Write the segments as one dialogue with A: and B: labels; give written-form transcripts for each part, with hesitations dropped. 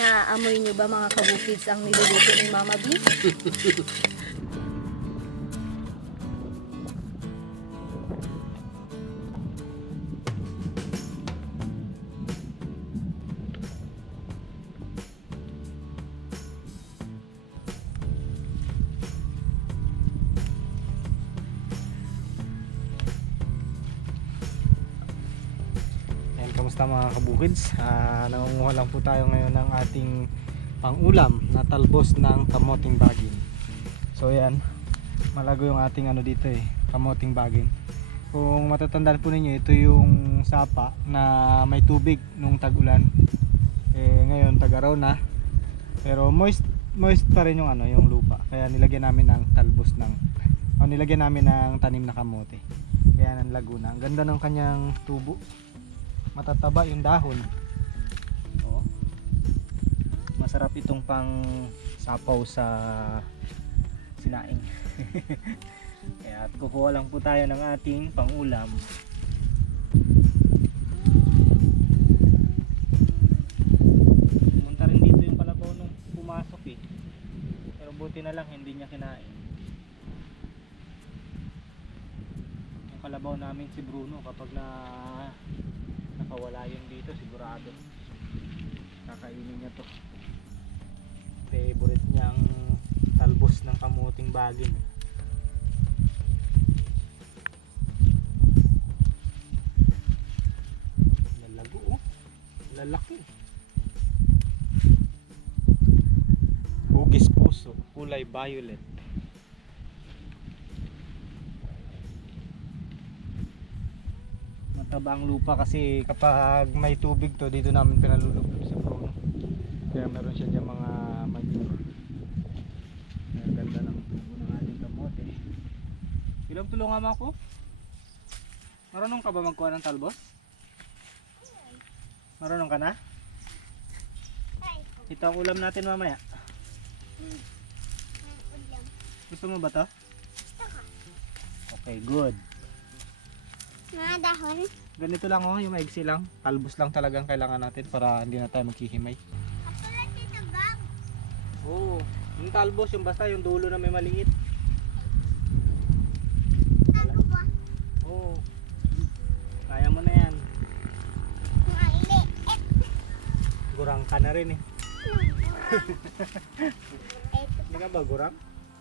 A: Naaamoy nyo ba mga kabukids ang niluluto ni Mama B?
B: Kamusta mga kabukids? Nangunguha lang po tayo ngayon ng ating pangulam na talbos ng kamoting bagin. So yan, malago yung ating ano dito kamoting bagin. Kung matatandaan po ninyo, ito yung sapa na may tubig nung tag-ulan. Ngayon tag-araw na, pero moist pa rin yung yung lupa. Kaya nilagyan namin ng talbos nilagyan namin ng tanim na kamote. Kaya nanlago na. Ang ganda ng kanyang tubo. Matataba yung dahon. Masarap itong pang sapaw sa sinaing. Kaya kukuha lang po tayo ng ating pangulam. Pumunta rin dito yung kalabaw nung pumasok pero buti na lang hindi niya kinain. Yung kalabaw namin si Bruno, kapag nakawala yun dito, sigurado kakainin niya to. Favorite niya ang talbos ng kamuting bagin. Lalago lalaki. Hugis puso, kulay violet. Mataba ang lupa kasi kapag may tubig to, dito namin pinalulublob si Bruno. Kaya meron siya dyan mga manure. Ang ganda ng tubo ng ating kamote. Ilang tulungan mo ako? Marunong ka ba magkuha ng talbos? Marunong ka na? Ito ang ulam natin mamaya. Gusto mo ba to? Okay, good.
C: Mga dahon.
B: Ganito lang yung maigsi lang. Talbos lang talagang kailangan natin para hindi na tayo maghihimay.
C: Katulad dito, Gab.
B: Oo, yung talbos, yung basta yung dulo na may maliit.
C: Ano ba?
B: Oo. Kaya mo na yan.
C: Maliit.
B: Gurang ka na rin Hindi ka ba gurang?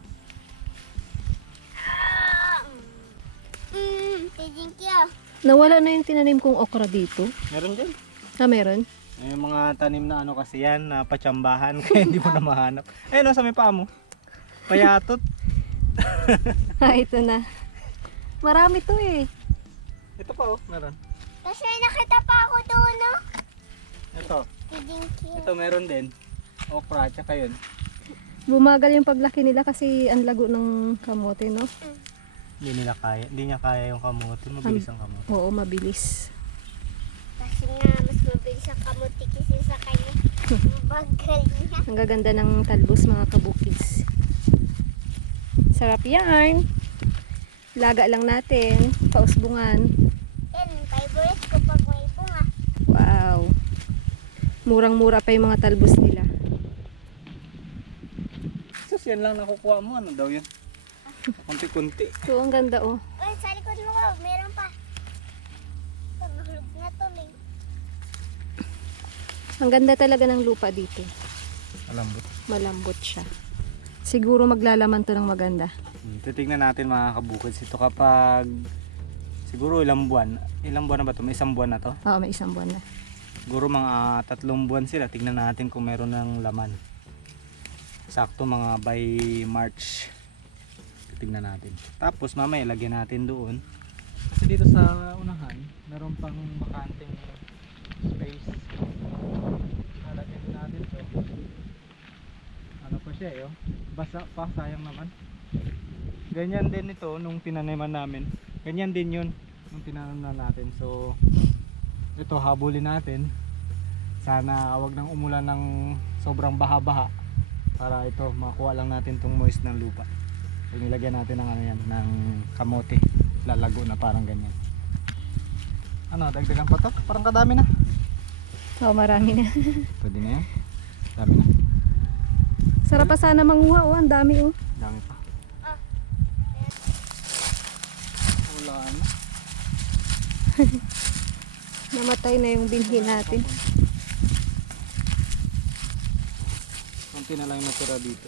C: Thank you.
A: Nawala na yung tinanim kong okra dito.
B: Meron din.
A: Meron?
B: Yung mga tanim na kasi yan, na patsambahan, kaya hindi mo na mahanap. Sa may paa mo. Payatot.
A: Ito na. Marami to
B: Ito pa meron.
C: Tapos may nakita pa ako doon, no?
B: Ito.
C: Thank you.
B: Ito meron din. Okra, tsaka yun.
A: Bumagal yung paglaki nila kasi ang lago ng kamote, no?
B: Hindi niya kaya yung kamote. Mabilis ang kamote.
A: Oo, mabilis.
C: Kasi nga, mas mabilis ang kamuti kasi sa kanya. Mabagal niya.
A: Ang gaganda ng talbos mga kabukids. Sarap yan. Laga lang natin. Pausbungan.
C: Yan, favorite ko pag may bunga.
A: Wow. Murang-mura pa yung mga talbos nila.
B: Sus, yan lang nakukuha mo. Ano daw yun? Kunti-kunti.
A: So, ang ganda
C: Ay, sa likod mo ko, meron pa. Nahulog na to, Ling.
A: Ang ganda talaga ng lupa dito.
B: Malambot.
A: Malambot siya. Siguro maglalaman to ng maganda.
B: Titignan natin mga kabukids ito kapag siguro ilang buwan. Ilang buwan na ba ito? May isang buwan na to?
A: Oo, may isang buwan na.
B: Siguro mga 3 buwan sila. Tignan natin kung meron ng laman. Sakto mga by March. Tignan natin. Tapos mamaya lagyan natin doon. Kasi dito sa unahan, meron pang bakanteng space. Lalagyan natin to. Ano pa siya basa pa, sayang naman. Ganyan din ito nung tinaniman namin. Ganyan din yun nung tinaniman natin. So ito habulin natin. Sana wag nang umulan ng sobrang baha-baha para ito makuha lang natin tong moist ng lupa. So, nilagyan natin ng ng kamote. Lalago na parang ganyan. Dagdagan pa to? Parang kadami na.
A: Oo, marami na.
B: Pwede na yan. Dami na.
A: Sarap pa sana manguha, oh. Ang dami, oh.
B: Dami pa. Wala na.
A: Namatay na yung binhi natin.
B: Konti na lang yung natira dito.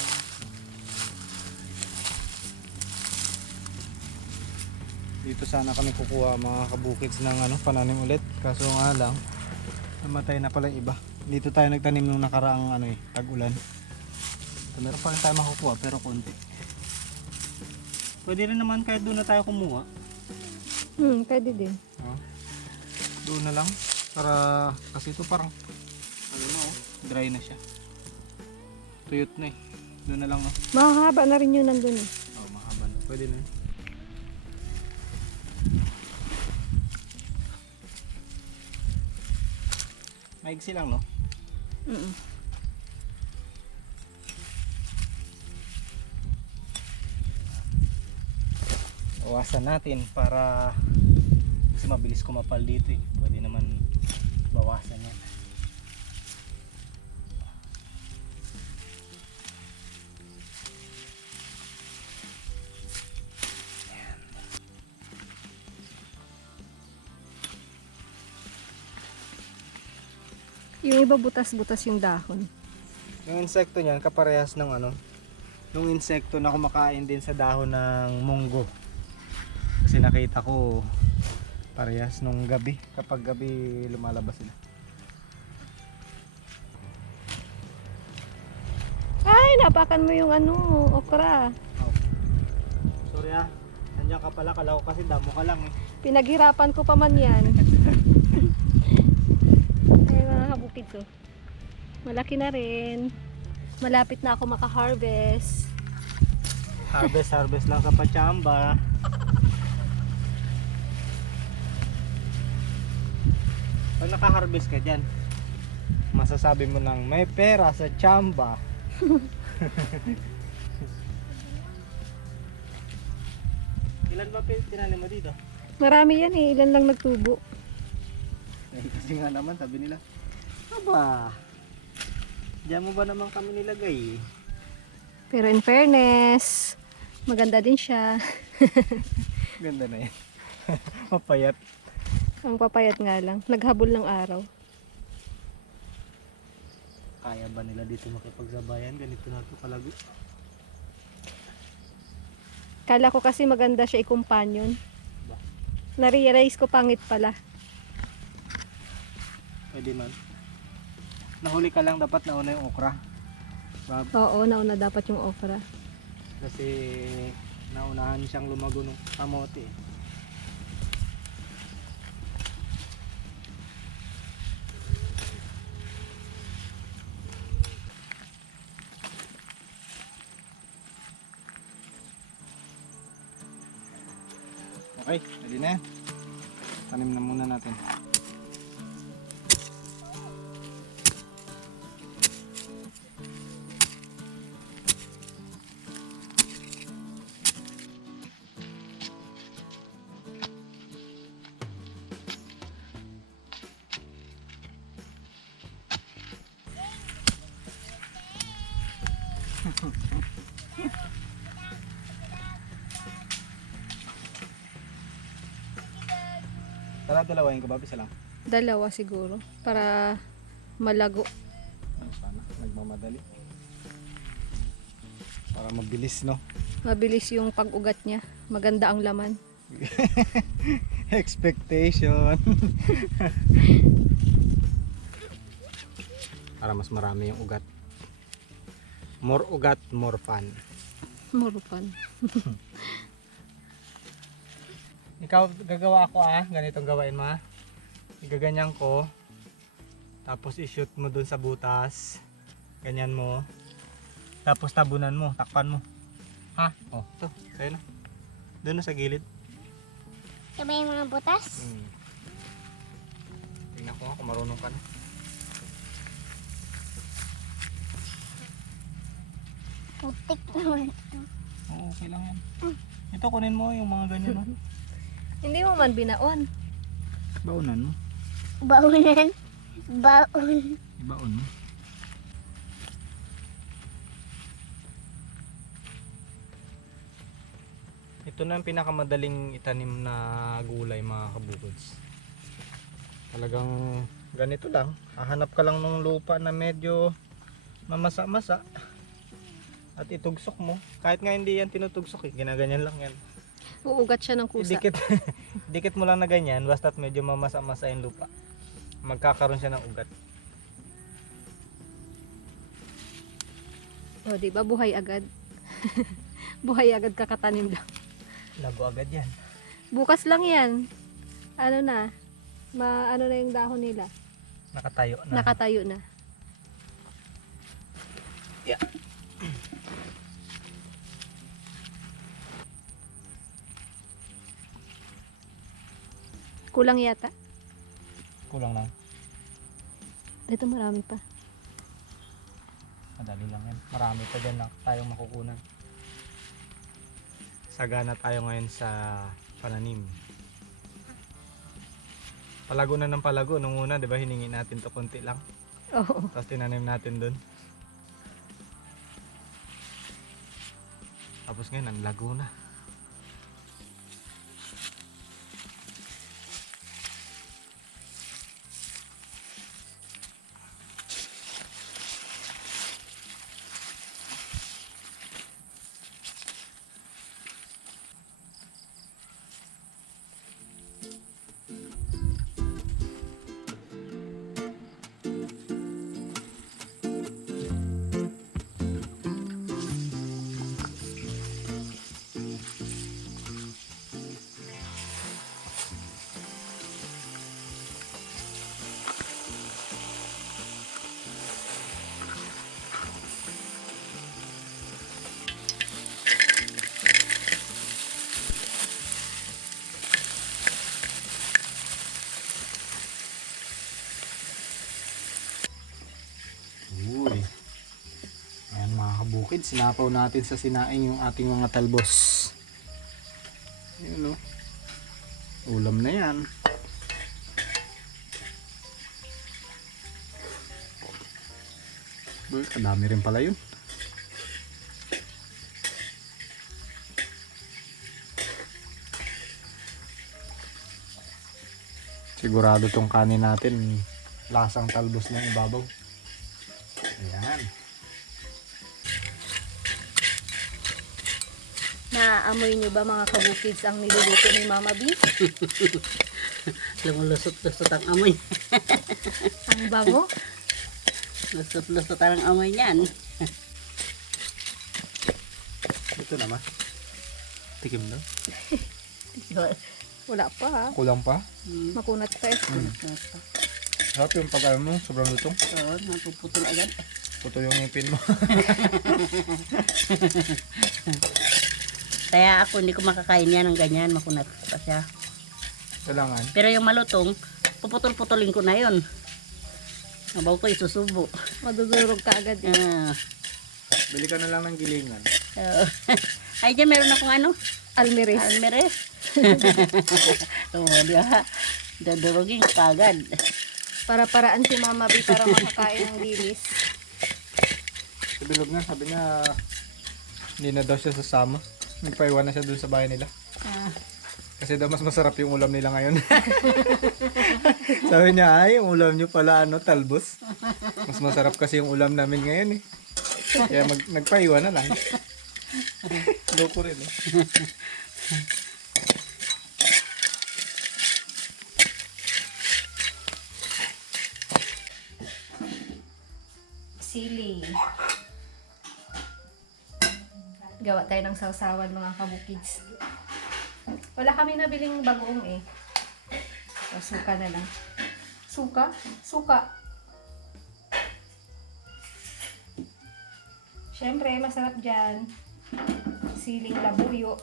B: Dito sana kami kukuha mga kabukids ng pananim ulit. Kaso nga lang, namatay na pala yung iba. Dito tayo nagtanim nung nakaraang tag-ulan. So, meron pa rin tayo makukuha pero konti. Pwede rin naman kahit doon na tayo kumuha.
A: Pwede din.
B: Doon na lang. Para, kasi ito parang, dry na siya. Tuyot na eh. Doon na lang
A: Mahaba na rin yun nandun, eh.
B: Mahaba na. Pwede na yun. Maigsi lang, no? Bawasan natin para kasi mabilis kumapal dito eh. Pwede naman bawasan yan.
A: Yung iba butas-butas yung dahon.
B: Yung insekto niyan kaparehas ng nung insekto na kumakain din sa dahon ng munggo. Kasi nakita ko parehas nung gabi, kapag gabi lumalabas sila.
A: Ay, napakan mo yung okra.
B: Sorry nandiyan ka pala, kala ko kasi damo ka lang eh.
A: Pinaghirapan ko pa man yan. Ay, mga kabukid ko. Malaki na rin. Malapit na ako maka-harvest.
B: Harvest lang sa Pachamba. Pag naka-harvest ka dyan, masasabi mo lang may pera sa Chamba. Ilan ba tinanim mo dito?
A: Marami yan eh. Ilan lang nagtubo.
B: Kasi nga naman sabi nila, aba, diyan mo ba naman kami nilagay?
A: Pero in fairness, maganda din siya.
B: Ganda na yan. Mapayat.
A: Ang papayat nga lang. Naghabol ng araw.
B: Kaya ba nila dito makipagsabayan? Ganito na ito kalago.
A: Kala ko kasi maganda siya i-companion. Na-realize ko pangit pala.
B: Pwede man. Nahuli ka lang, dapat nauna yung okra.
A: Oo, nauna dapat yung okra.
B: Kasi naunahan siyang lumago ng kamote. Okay, pwede na yan. Tanim na muna natin. Tara, dalawahin ko ba? Isa lang.
A: Dalawa siguro. Para malago.
B: Sana, nagmamadali. Para mabilis, no?
A: Mabilis yung pag-ugat niya. Maganda ang laman.
B: Expectation. Para mas marami yung ugat. More ugat, more fun.
A: Murupan.
B: Ikaw, gagawa ako ganitong gawain mo. Igaganyan ko. Tapos i-shoot mo dun sa butas. Ganyan mo. Tapos tabunan mo, takpan mo. Ha? Oh, to, sa'yo na. Doon na sa gilid.
C: Sabay yung mga butas.
B: Tingnan ko nga kung marunong ka na.
C: Putik naman ito.
B: Oo, okay lang yan. Ito, kunin mo yung mga ganyan. No?
A: Hindi mo man binaon.
B: Baunan mo.
C: Baunan. Baon.
B: Ibaon mo. Ito na ang pinakamadaling itanim na gulay mga kabukids. Talagang ganito lang. Hahanap ka lang ng lupa na medyo mamasa-masa. At itugsok mo. Kahit nga hindi yan tinutugsok eh. Ginaganyan lang yan.
A: Uugat siya ng kusa.
B: Idikit, dikit mo lang na ganyan. Basta't medyo mamasa-masa yung lupa. Magkakaroon siya ng ugat.
A: O, di ba? Buhay agad. Buhay agad kakatanim lang.
B: Lago agad yan.
A: Bukas lang yan. Ano na? Ano na yung dahon nila?
B: Nakatayo na.
A: Nakatayo na.
B: Yeah.
A: Kulang yata.
B: Kulang lang.
A: Ito marami pa.
B: Madali lang yan. Marami pa dyan na tayong makukunan. Sagana tayo ngayon sa pananim. Palago na ng palago. Nung una, di ba, hiningi natin to konti lang.
A: Oo.
B: Tapos tinanim natin dun. Tapos ngayon, ang lago na. Uy. Ayan mga kabukid, sinapaw natin sa sinaing yung ating mga talbos. Ayan o. Ulam na yan. Uy, kadami rin pala yun. Sigurado tong kanin natin lasang talbos ng ibabaw. Ayan.
A: Naaamoy nyo ba mga kabukids ang niluluto ni Mama B?
D: Lumulusot-lusot ang amoy.
A: Ang bango.
D: Lusot-lusot ang amoy niyan.
B: Ito naman. Tikim na.
A: Wala pa ha.
B: Kulang pa.
A: Makunat pa eh.
B: Sarap yung pag mo, sobrang lutong.
D: Oo, napuputol agad.
B: Puto yung ngipin mo.
D: Kaya ako hindi ko makakain yan ng ganyan. Makunat pa siya.
B: Kailangan.
D: Pero yung malutong, puputol-putulin ko na yun. Mabaw ko isusubo.
A: Madudurog ka agad eh.
B: Bili ka na lang ng gilingan.
D: Oo. Ay, dyan meron akong ano?
A: Almeris.
D: Almeres. Oo, di ba? Dadurugin ka agad.
A: Para-paraan si Mama B para makakain ng lilis.
B: Sa bilog nga, sabi niya hindi na daw siya sasama. Nagpaiwan na siya dun sa bahay nila. Kasi daw mas masarap yung ulam nila ngayon. Sabi niya, ay, yung ulam niyo pala talbos. Mas masarap kasi yung ulam namin ngayon eh. Kaya nagpaiwan na lang. Loko rin eh.
A: Sili. Gawa tayo ng sausawan mga kabukids. Wala kami nabiling bagoong eh. So, suka na lang. Suka? Suka. Siyempre, masarap dyan. Siling labuyo.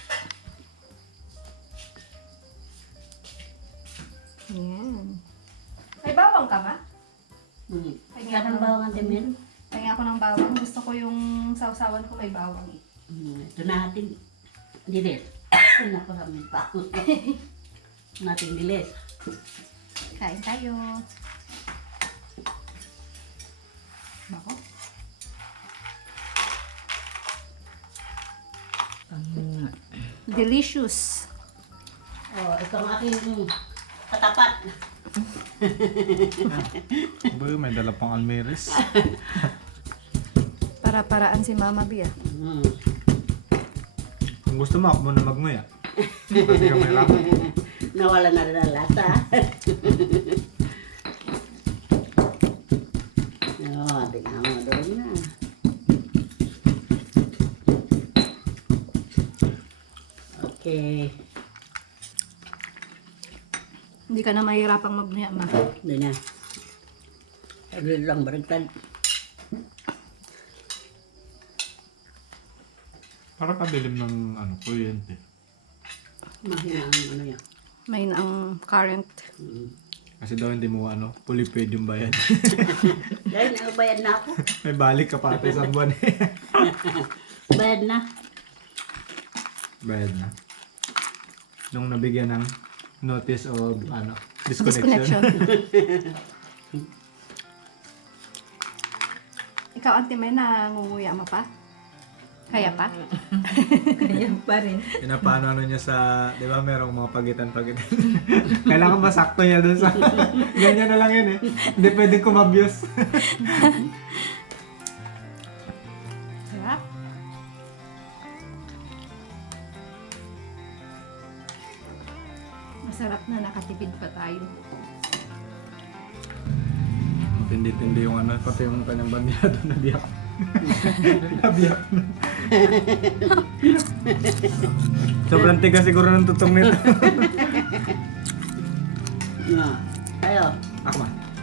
A: Yan. May bawang ka ma?
D: Parang bawang ang demen.
A: Kaya ako ng bawang. Gusto ko yung sausawan ko may bawang eh.
D: Ito natin. Dilis. Naparaming pa ako. Nating dilis.
A: Kain tayo. Bako. Delicious.
D: Oh, ito ang aking katapat.
B: Boy, may dala pang almeres.
A: Para-paraan si Mama B ah.
B: Kung gusto mo, ako muna magmuya. Pwede ka may laban.
D: Nawala na rin ang lasa. Oh, tingnan mo doon na. Okay.
A: Hindi ka na mahirapang magmuya, Ma.
D: Hindi na. Saglit lang, baliktad.
B: Para kadilim ng kuryente.
D: Mahina ang ano yan.
A: May na ang current.
B: Kasi daw hindi mo fully paid yung bayad.
D: Dahil nagbayad na ako.
B: May balik ka pa ate sa buwan eh.
D: Bayad na.
B: Bayad na. Nung nabigyan ng notice of disconnection.
A: Disconnection. Ikaw, Ate May, nangunguya mo pa? Kaya pa?
E: Kaya pa rin.
B: Pinapaano niya sa, di ba merong mga pagitan-pagitan. Kailangan masakto niya dun sa, ganyan na lang yun eh. Hindi pwedeng kumabyos.
A: Sarap. Masarap na nakatipid pa tayo.
B: Tindi-tindi yung pati yung kanyang bandyado nabiyak. Nabiyak na. Sobrang tigas siguro ng tutong nito.
D: Tayo.
B: Ako ba?